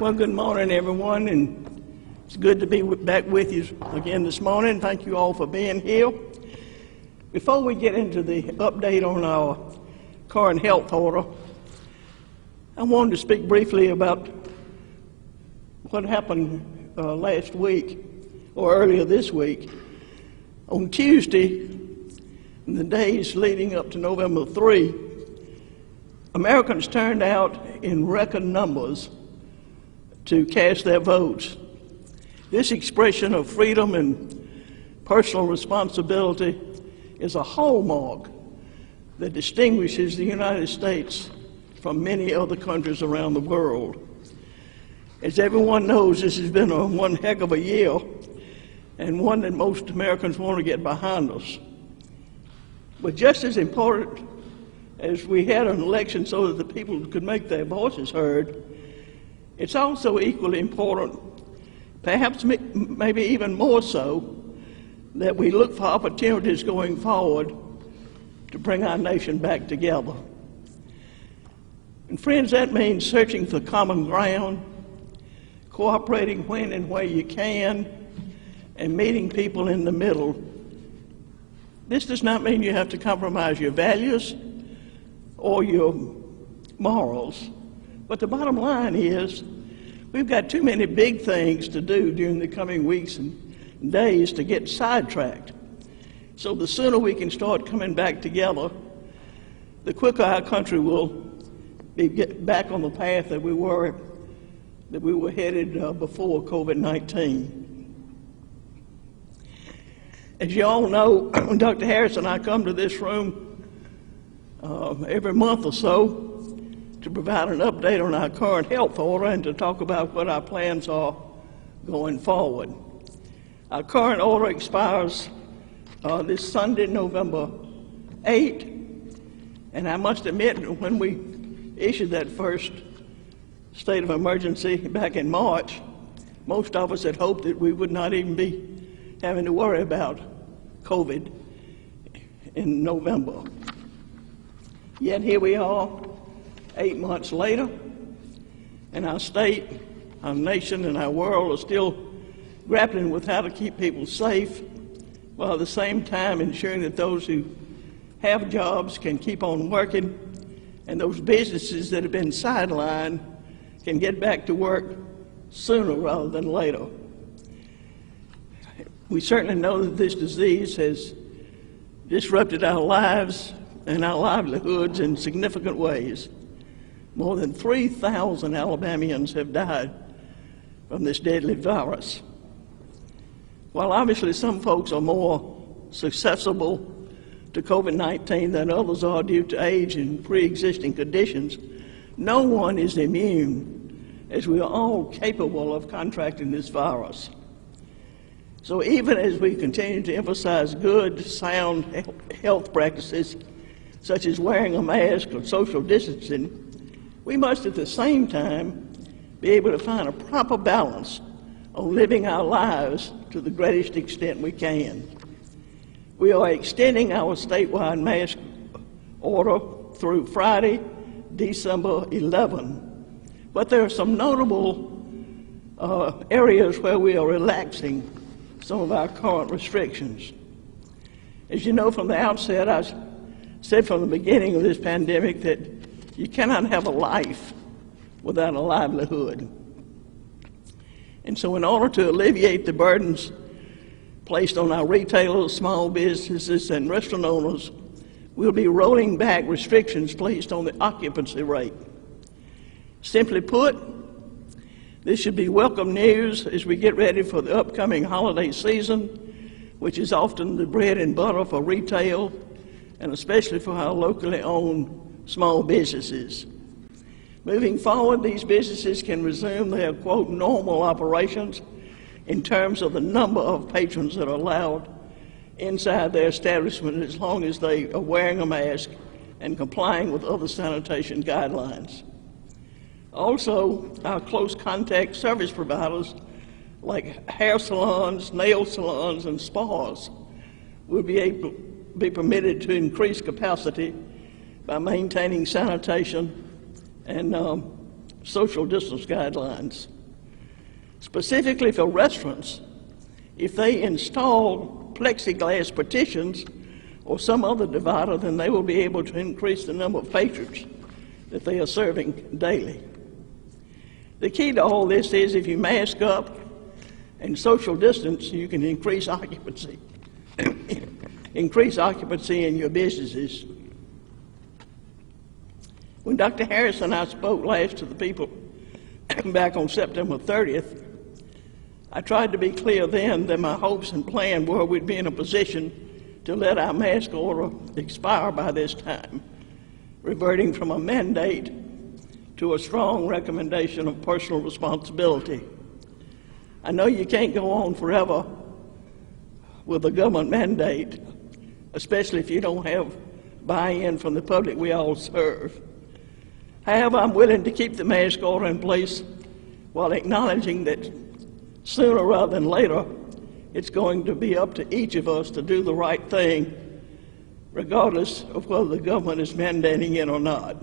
Well, good morning, everyone, and it's good to be back with you again this morning. Thank you all for being here. Before we get into the update on our current health order, I wanted to speak briefly about what happened last week, or earlier this week. On Tuesday, in the days leading up to November 3, Americans turned out in record numbers to cast their votes. This expression of freedom and personal responsibility is a hallmark that distinguishes the United States from many other countries around the world. As everyone knows, this has been one heck of a year, and one that most Americans want to get behind us. But just as important as we had an election so that the people could make their voices heard, it's also equally important, perhaps maybe even more so, that we look for opportunities going forward to bring our nation back together. And friends, that means searching for common ground, cooperating when and where you can, and meeting people in the middle. This does not mean you have to compromise your values or your morals, but the bottom line is we've got too many big things to do during the coming weeks and days to get sidetracked. So the sooner we can start coming back together, the quicker our country will get back on the path that we were headed before COVID-19. As you all know, Dr. Harris and I come to this room every month or so to provide an update on our current health order and to talk about what our plans are going forward. Our current order expires this Sunday, November 8, and I must admit, when we issued that first state of emergency back in March, most of us had hoped that we would not even be having to worry about COVID in November. Yet here we are, 8 months later, and our state, our nation, and our world are still grappling with how to keep people safe, while at the same time ensuring that those who have jobs can keep on working, and those businesses that have been sidelined can get back to work sooner rather than later. We certainly know that this disease has disrupted our lives and our livelihoods in significant ways. More than 3,000 Alabamians have died from this deadly virus. While obviously some folks are more susceptible to COVID-19 than others are due to age and pre-existing conditions, no one is immune, as we are all capable of contracting this virus. So even as we continue to emphasize good, sound health practices, such as wearing a mask or social distancing, we must at the same time be able to find a proper balance on living our lives to the greatest extent we can. We are extending our statewide mask order through Friday, December 11, but there are some notable areas where we are relaxing some of our current restrictions. As you know, from the outset, I said from the beginning of this pandemic that you cannot have a life without a livelihood. And so in order to alleviate the burdens placed on our retailers, small businesses, and restaurant owners, we'll be rolling back restrictions placed on the occupancy rate. Simply put, this should be welcome news as we get ready for the upcoming holiday season, which is often the bread and butter for retail, and especially for our locally owned small businesses. Moving forward, these businesses can resume their, quote, normal operations in terms of the number of patrons that are allowed inside their establishment as long as they are wearing a mask and complying with other sanitation guidelines. Also, our close contact service providers like hair salons, nail salons, and spas will be permitted to increase capacity by maintaining sanitation and social distance guidelines. Specifically for restaurants, if they install plexiglass partitions or some other divider, then they will be able to increase the number of patrons that they are serving daily. The key to all this is if you mask up and social distance, you can increase occupancy. Increase occupancy in your businesses. When Dr. Harris and I spoke last to the people back on September 30th, I tried to be clear then that my hopes and plan were we'd be in a position to let our mask order expire by this time, reverting from a mandate to a strong recommendation of personal responsibility. I know you can't go on forever with a government mandate, especially if you don't have buy-in from the public we all serve. However, I'm willing to keep the mask order in place while acknowledging that sooner rather than later, it's going to be up to each of us to do the right thing, regardless of whether the government is mandating it or not.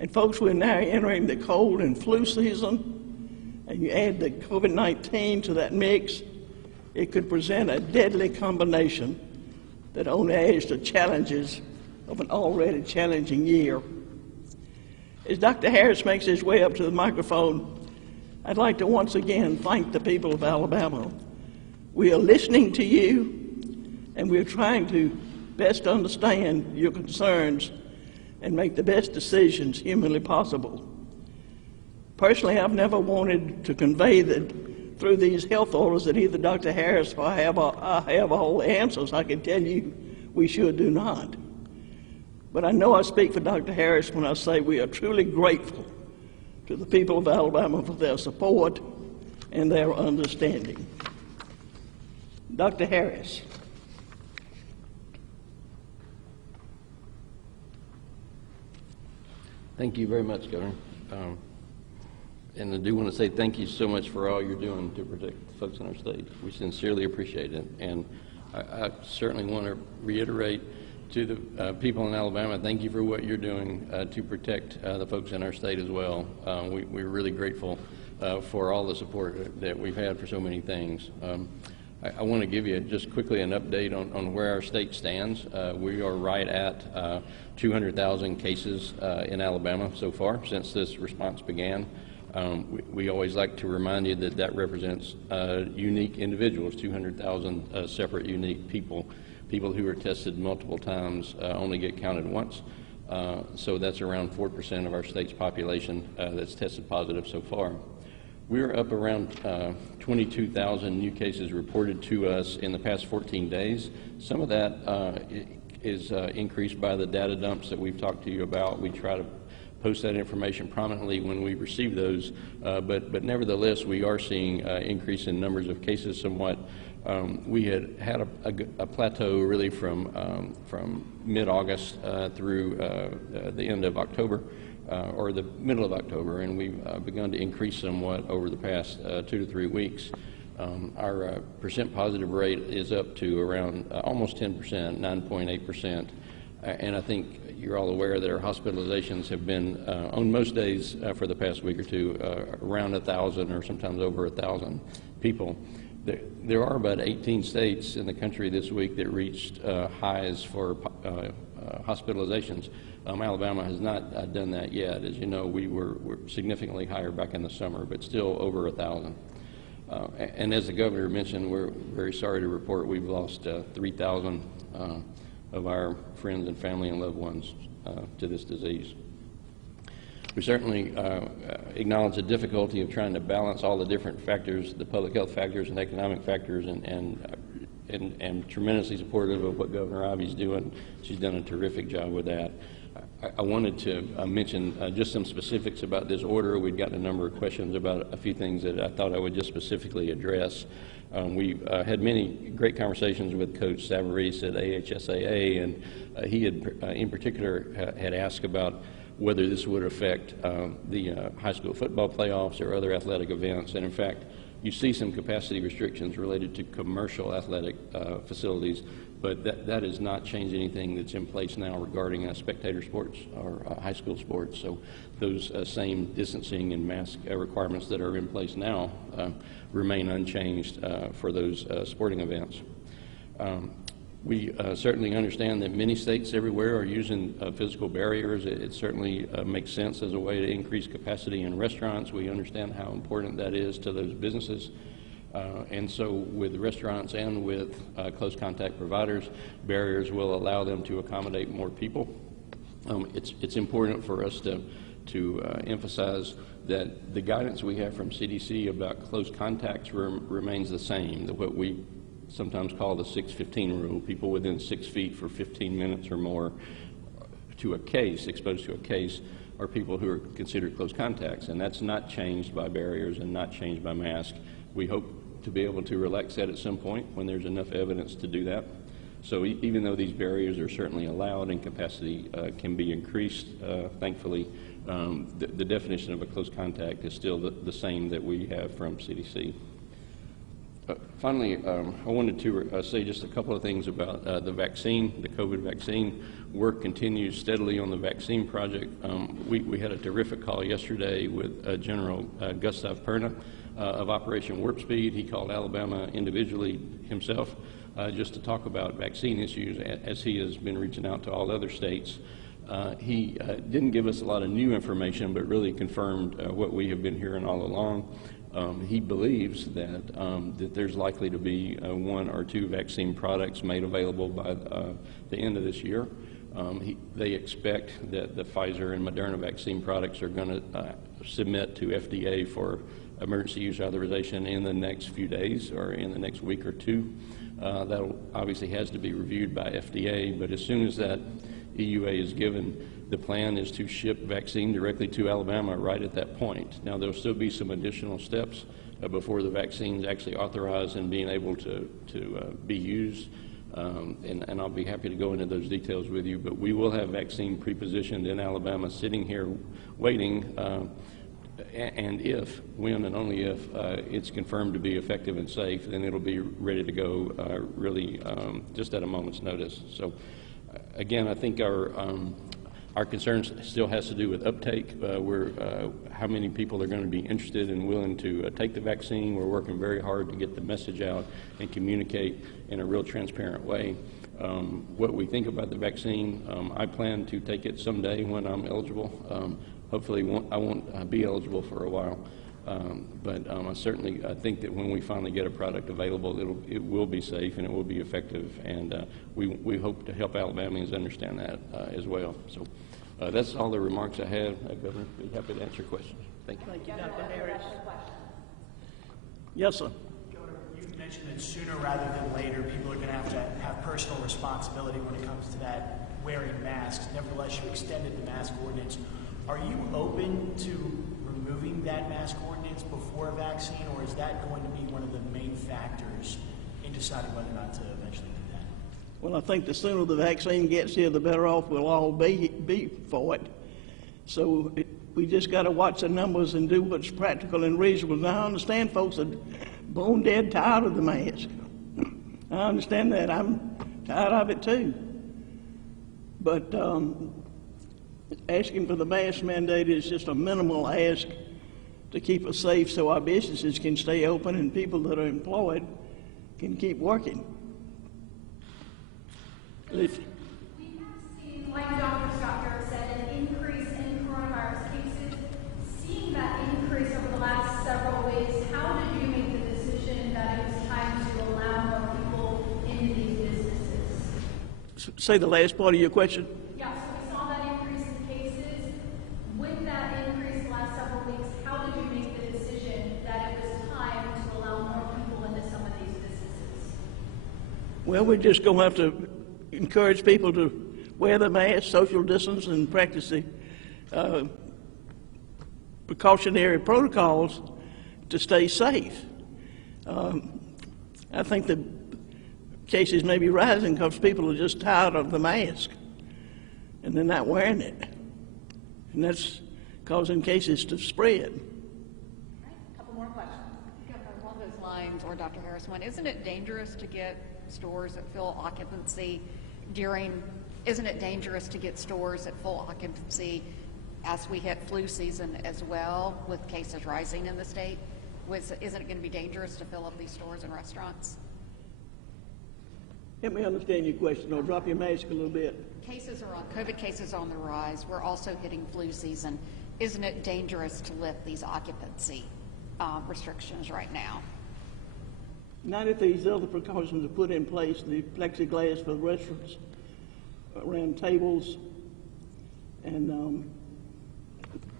And folks, we're now entering the cold and flu season, and you add the COVID-19 to that mix, it could present a deadly combination that only adds to challenges of an already challenging year. As Dr. Harris makes his way up to the microphone, I'd like to once again thank the people of Alabama. We are listening to you, and we're trying to best understand your concerns and make the best decisions humanly possible. Personally, I've never wanted to convey that through these health orders that either Dr. Harris or I have all the answers. I can tell you we sure do not. But I know I speak for Dr. Harris when I say we are truly grateful to the people of Alabama for their support and their understanding. Dr. Harris. Thank you very much, Governor. And I do want to say thank you so much for all you're doing to protect the folks in our state. We sincerely appreciate it. And I certainly want to reiterate to the people in Alabama, thank you for what you're doing to protect the folks in our state as well. We're really grateful for all the support that we've had for so many things. I want to give you just quickly an update on where our state stands. We are right at 200,000 cases in Alabama so far since this response began. We always like to remind you that that represents unique individuals, 200,000 separate unique people who are tested multiple times only get counted once. So that's around 4% of our state's population that's tested positive so far. We're up around 22,000 new cases reported to us in the past 14 days. Some of that is increased by the data dumps that we've talked to you about. We try to post that information prominently when we receive those, but nevertheless, we are seeing increase in numbers of cases somewhat. We had a plateau really from mid-August through the end of October, or the middle of October, and we've begun to increase somewhat over the past 2 to 3 weeks. Our percent positive rate is up to around almost 10%, 9.8%, and I think you're all aware that our hospitalizations have been, on most days for the past week or two, around 1,000 or sometimes over 1,000 people. There are about 18 states in the country this week that reached highs for hospitalizations. Alabama has not done that yet. As you know, we're significantly higher back in the summer, but still over 1,000. And as the governor mentioned, we're very sorry to report we've lost 3,000 of our friends and family and loved ones to this disease. We certainly acknowledge the difficulty of trying to balance all the different factors, the public health factors and economic factors, and tremendously supportive of what Governor Ivey's doing. She's done a terrific job with that. I wanted to mention just some specifics about this order. We've gotten a number of questions about a few things that I thought I would just specifically address. We had many great conversations with Coach Savarese at AHSAA, and he had, in particular, had asked about whether this would affect the high school football playoffs or other athletic events. And in fact, you see some capacity restrictions related to commercial athletic facilities, but that does not change anything that's in place now regarding spectator sports or high school sports. So those same distancing and mask requirements that are in place now remain unchanged for those sporting events. We certainly understand that many states everywhere are using physical barriers. It certainly makes sense as a way to increase capacity in restaurants. We understand how important that is to those businesses. And so with restaurants and with close contact providers, barriers will allow them to accommodate more people. It's important for us to emphasize that the guidance we have from CDC about close contacts remains the same, what we sometimes call the 6-15 rule, people within 6 feet for 15 minutes or more to a case, exposed to a case, are people who are considered close contacts, and that's not changed by barriers and not changed by masks. We hope to be able to relax that at some point when there's enough evidence to do that. So even though these barriers are certainly allowed and capacity can be increased, thankfully, the definition of a close contact is still the same that we have from CDC. Finally, I wanted to say just a couple of things about the vaccine, the COVID vaccine. Work continues steadily on the vaccine project. We had a terrific call yesterday with General Gustav Perna of Operation Warp Speed. He called Alabama individually himself just to talk about vaccine issues as he has been reaching out to all other states. He didn't give us a lot of new information, but really confirmed what we have been hearing all along. He believes that there's likely to be 1 or 2 vaccine products made available by the end of this year. They expect that the Pfizer and Moderna vaccine products are going to submit to FDA for emergency use authorization in the next few days or in the next week or 2. That obviously has to be reviewed by FDA, but as soon as that EUA is given, the plan is to ship vaccine directly to Alabama right at that point. Now, there'll still be some additional steps before the vaccine's actually authorized and being able to be used, and I'll be happy to go into those details with you, but we will have vaccine pre-positioned in Alabama sitting here waiting, and when and only if it's confirmed to be effective and safe, then it'll be ready to go really just at a moment's notice. So again, I think our concern still has to do with uptake. How many people are going to be interested and willing to take the vaccine. We're working very hard to get the message out and communicate in a real transparent way what we think about the vaccine. I plan to take it someday when I'm eligible. Hopefully I won't be eligible for a while. But I certainly think that when we finally get a product available, it will be safe and it will be effective, and we hope to help Alabamians understand that as well. So that's all the remarks I have. Governor, I'd be happy to answer questions. Thank you. Thank you, Dr. Harris. Yes, sir. Governor, you mentioned that sooner rather than later, people are going to have personal responsibility when it comes to that wearing masks. Nevertheless, you extended the mask ordinance. Are you open to removing that mask ordinance before a vaccine, or is that going to be one of the main factors in deciding whether or not to eventually do that? Well, I think the sooner the vaccine gets here, the better off we'll all be for it. So we just got to watch the numbers and do what's practical and reasonable. Now, I understand folks are bone dead tired of the mask. I understand that. I'm tired of it too. But asking for the mask mandate is just a minimal ask to keep us safe so our businesses can stay open and people that are employed can keep working. We have seen, like Dr. Stocker said, an increase in coronavirus cases. Seeing that increase over the last several weeks, how did you make the decision that it was time to allow more people into these businesses? Say the last part of your question. Yeah, so we saw that increase in cases. With that increase the last several weeks, how did you make the decision that it was time to allow more people into some of these businesses? Well, we're just going to have to encourage people to wear the mask, social distance, and practice the precautionary protocols to stay safe. I think the cases may be rising because people are just tired of the mask and they're not wearing it. And that's causing cases to spread. Right. A couple more questions. Governor, along those lines, or Dr. Harris, isn't it dangerous to get stores at full occupancy as we hit flu season as well, with cases rising in the state, isn't it going to be dangerous to fill up these stores and restaurants? Help me understand your question, or drop your mask a little bit. COVID cases are on the rise. We're also hitting flu season. Isn't it dangerous to lift these occupancy restrictions right now? Not if these other precautions are put in place, the plexiglass for the restaurants, around tables, and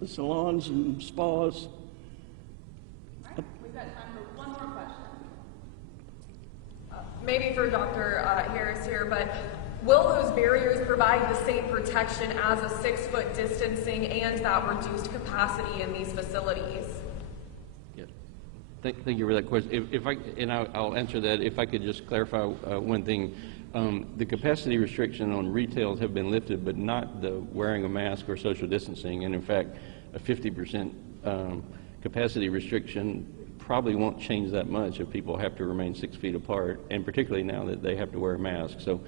the salons and spas. All right, we've got time for one more question. Maybe for Dr. Harris here, but will those barriers provide the same protection as a 6-foot distancing and that reduced capacity in these facilities? Thank you for that question. I'll answer that. If I could just clarify one thing. The capacity restriction on retails have been lifted, but not the wearing a mask or social distancing. And in fact, a 50% capacity restriction probably won't change that much if people have to remain 6 feet apart, and particularly now that they have to wear a mask. So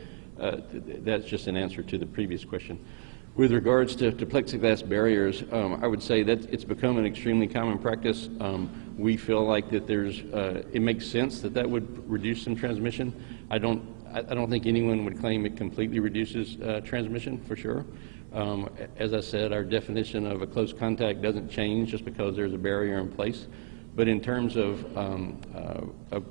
that's just an answer to the previous question. With regards to plexiglass barriers, I would say that it's become an extremely common practice. We feel like that it makes sense that would reduce some transmission. I don't think anyone would claim it completely reduces transmission, for sure. As I said, our definition of a close contact doesn't change just because there's a barrier in place. But in terms of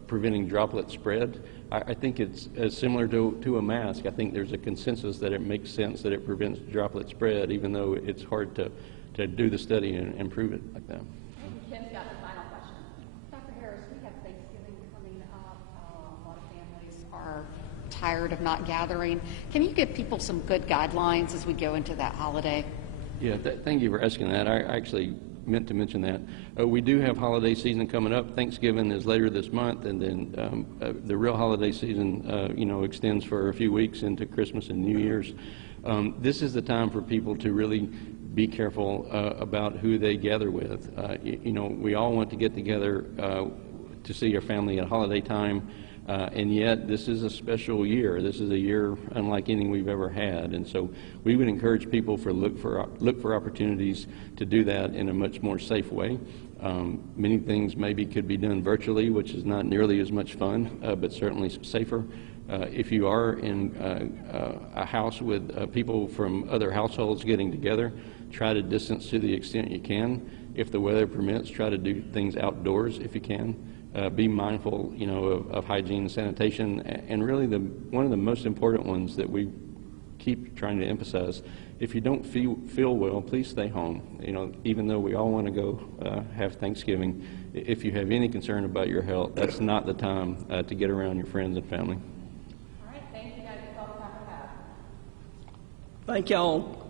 preventing droplet spread, I think it's similar to a mask. I think there's a consensus that it makes sense that it prevents droplet spread, even though it's hard to do the study and prove it like that. Kim's got the final question. Dr. Harris, we have Thanksgiving coming up. A lot of families are tired of not gathering. Can you give people some good guidelines as we go into that holiday? Yeah, thank you for asking that. I actually meant to mention that. We do have holiday season coming up. Thanksgiving is later this month, and then the real holiday season, extends for a few weeks into Christmas and New Year's. This is the time for people to really be careful about who they gather with. We all want to get together to see our family at holiday time, and yet this is a special year. This is a year unlike any we've ever had, and so we would encourage people to look for opportunities to do that in a much more safe way. Many things maybe could be done virtually, which is not nearly as much fun, but certainly safer. If you are in a house with people from other households getting together, try to distance to the extent you can. If the weather permits, try to do things outdoors if you can. Be mindful, of hygiene and sanitation, and really one of the most important ones that we keep trying to emphasize: if you don't feel well, please stay home. Even though we all want to go have Thanksgiving, if you have any concern about your health, that's not the time to get around your friends and family. All right, thank you guys. That's all the time we have. Thank y'all.